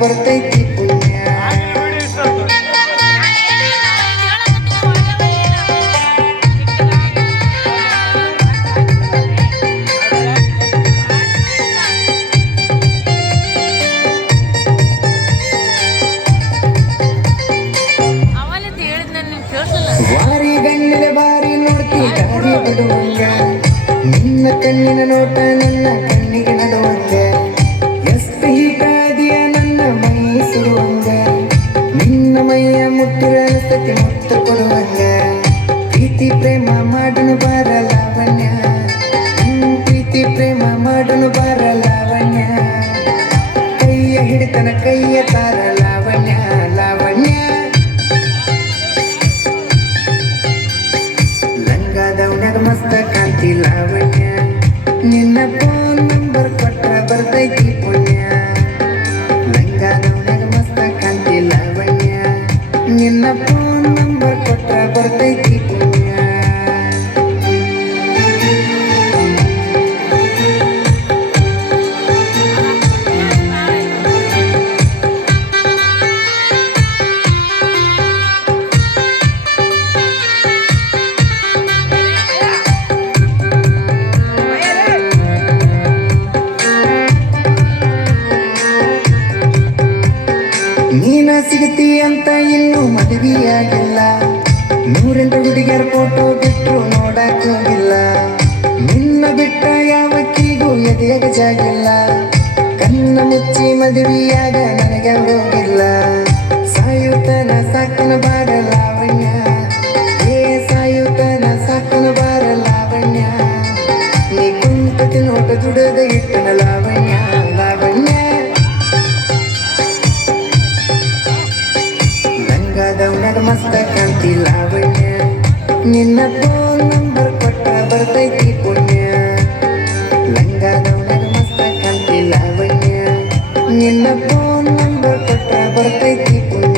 ಬರ್ತೈತಿ ಪುಣ್ಯ. ವಾರಿ ಗಣ್ಣಿನ ಬಾರಿ ನೋಡ್ತಿ ದಾರಿ ಬಿಡುವಂಗ, ನಿನ್ನ ಕಣ್ಣಿನ ನೋಟ ನನ್ನ ಕಣ್ಣಿಗೆ ನಡುವಂಗ, ಎಷ್ಟು ಹೀಟಾದಿಯ ನನ್ನ ಮೈ ಸುಡುವಂಗ, ನಿನ್ನ ಮೈಯ ಮುಟ್ಟಿರ ಅನಿಸ್ತತಿ ಮುತ್ತು ಕೊಡುವಂಗ, ಪ್ರೀತಿ ಪ್ರೇಮ ಮಾಡನು ಬಾರ ಲಾವಣ್ಯ, ಪ್ರೀತಿ ಪ್ರೇಮ ಮಾಡನು ಬಾರ ಲಾವಣ್ಯ, ಕೈಯ ಹಿಡಿತನ ಕೈಯ ತಾರ ಲಾವಣ್ಯ ಲಾವಣ್ಯ. ಲಂಗಾದವನ್ಯಾಗ ಮಸ್ತ ಕಾಂತಿ ಲಾವಣ್ಯ, ನಿನ್ನ ಫೋನ್ ನಂಬರ್ ಕೊಟ್ರ ಬರ್ತೈತಿ ಪುಣ್ಯ. ಲಂಗಾದವನ್ಯಾಗ ಮಸ್ತ ಕಾಂತಿ ಲಾವಣ್ಯ, ನಿನ್ನ ಫೋನ್ ನಂಬರ್ ಕೊಟ್ರ ಬರ್ತೈತಿ ಪುಣ್ಯ. ನೀನ ಸಿಗತಿ ಅಂತ ಇನ್ನೂ ಮದುವೆಯಾಗಿಲ್ಲ, ನೂರೆಂಟು ಹುಡುಗಿಯರ ಫೋಟೋ ಬಿಟ್ಟು ನೋಡಕ್ ಹೋಗಿಲ್ಲ, ನಿನ್ನ ಬಿಟ್ಟ ಯಾವಕ್ಕಿಗೂ ಎದೆಯಾಗ ಜಾಗಿಲ್ಲ, ಕಣ್ಣ ಮುಚ್ಚಿ ಮದುವೆಯಾಗ ನನಗೆ ಹೋಗಿಲ್ಲ, ಸಾಯುತನ ಸಾಕನ ಬಾರ ಲಾವಣ್ಯ, ಏ ಸಾಯುತನ ಸಾಕನ ಬಾರ ಲಾವಣ್ಯ, ನೀ ಕುಂತತಿ ನೋಟ ದುಡದ ಇಟ್ಟನ ಲಾವಣ್ಯ ಲಾವಣ್ಯ. ಲಂಗಾದವನ್ಯಾಗ ಮಸ್ತ ಕಾಂತಿ ಲಾವಣ್ಯ, ನಿನ್ನ ಫೋನ್ ನಂಬರ್ ಕೊಟ್ಟ ಬರ್ತೈತಿ ಪುಣ್ಯ. ಲಂಗಾದವನ್ಯಾಗ ಮಸ್ತ ಕಾಂತಿ ಲಾವಣ್ಯ, ನಿನ್ನ ಫೋನ್ ನಂಬರ್ ಕೊಟ್ಟ ಬರ್ತೈತಿ ಪುಣ್ಯ.